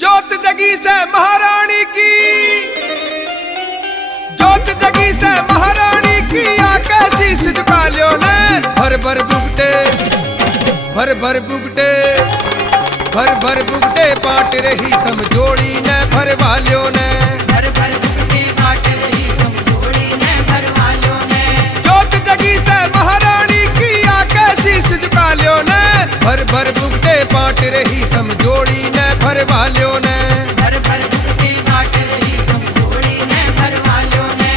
जोत जगी से महारानी की, जोत जगी से महारानी की, आके शीश झुका लियो ने। भर भर बुगटे, भर भर बुगटे, भर भर बुगटे बांट रही तुम जोड़ी ने भर वालियों ने। भर भर बुगटे बांट रही तुम जोड़ी ने भर वालियों ने। जोत जगी से महारानी की, आके शीश झुका लियो ने। भर भर बुगटे बांट रही तुम जोड़ी ने भर वालियों ने। भर भर बुगटे बांट रही तुम जोड़ी ने भर वालियों ने।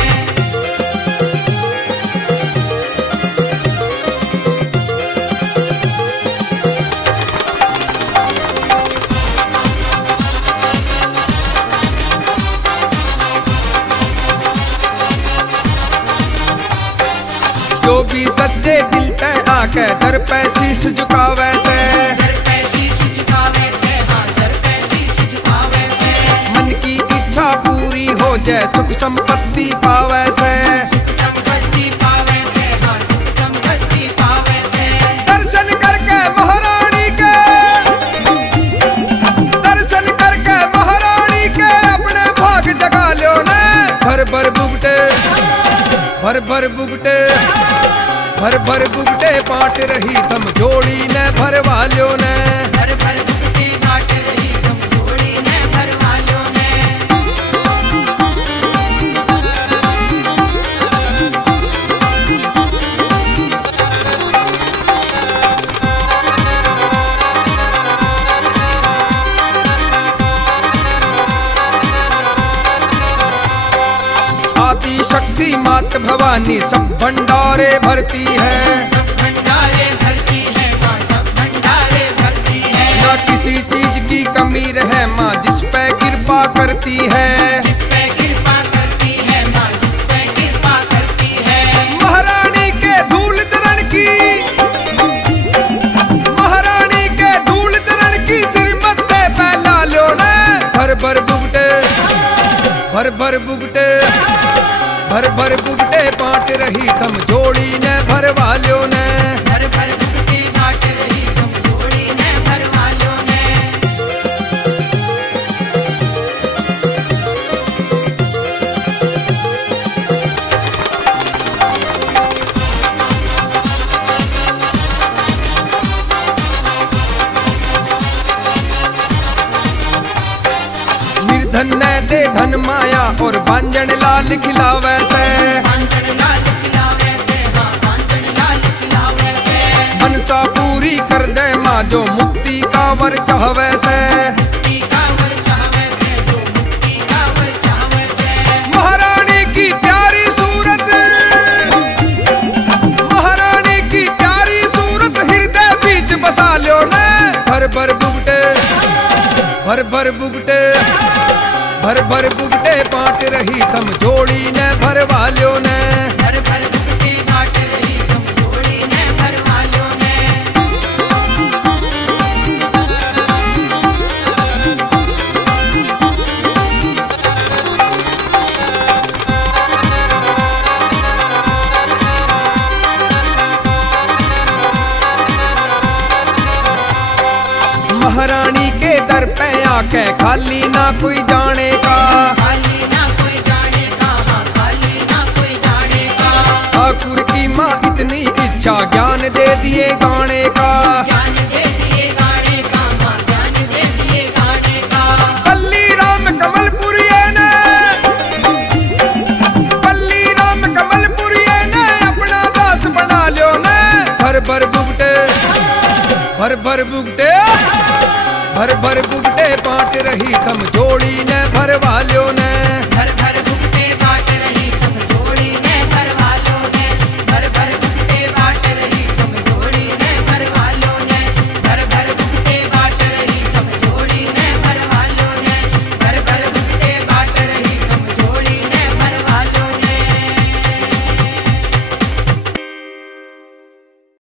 जो भी सच्चे दिल ते आके दर पे शीश झुकावे से, दर पे शीश झुकावे से, हाँ दर पे शीश झुकावे से। मन की इच्छा पूरी हो जाए सुख संपत्ति पावे से। सुख संपत्ति पावे से, हाँ सुख संपत्ति पावे से। दर्शन करके महारानी के, दर्शन करके महारानी के अपने भाग जगा लो ने। भर भर बुगटे, भर भर बुगटे, भर भर बुगटे बांट रही तुम जोड़ी ने भर वालियों ने। भर भर बुगटे बांट रही तुम जोड़ी ने भर वालियों ने। आदि शक्ति मात भवानी सब भंडारे भरती है। सब भंडारे भरती है माँ, सब भंडारे भरती है। ना किसी चीज की कमी रहे माँ जिस पे कृपा करती है। जिस पे कृपा करती है माँ, जिस पे कृपा करती है। महारानी के धूल चरण की, महारानी के धूल चरण की श्रीमत पे पहला लो ने। भर भर बुगटे, भर भर बुगटे, भर भर बुगटे बांट रही तुम जोड़ी ने भर वालियों ने। भर भर बुगटे बांट रही तुम जोड़ी ने भर वालियों ने। निर्धन ने दे धन माया और बांझन लाल खिलावे से। बांझन लाल खिलावे से, हाँ बांझन लाल खिलावे से। मनसा पूरी कर दे माँ जो मुक्ति का वर चाहवे से। मुक्ति का वर चाहवे से, जो मुक्ति का वर चाहवे से। महारानी की प्यारी सूरत, महारानी की प्यारी सूरत हृदय बीच बसा लो ने। भर भर बुगटे, भर भर बुगटे, भर भर बुगटे बांट रही तुम जोड़ी ने भर वालियों ने। भर भर बुगटे बांट रही तुम जोड़ी ने भर वालियों ने। महारानी के दर पे आके खाली ना कोई जाने का। खाली ना कोई जानेगा, हाँ खाली ना कोई जानेगा। ठाकुर की माँ इतनी इच्छा ज्ञान दे दिए गाने का। ज्ञान दे दिए गाने का, माँ ज्ञान दे दिए गाने का। पल्ली राम कमलपुरिये ने, पल्ली राम कमलपुरिये ने अपना दास बना लियो ने। भर भर बुगटे, भर भर बुगटे, भर भर बुगटे बांट रही तुम जोड़ी ने भर वालियों ने। भर भर बुगटे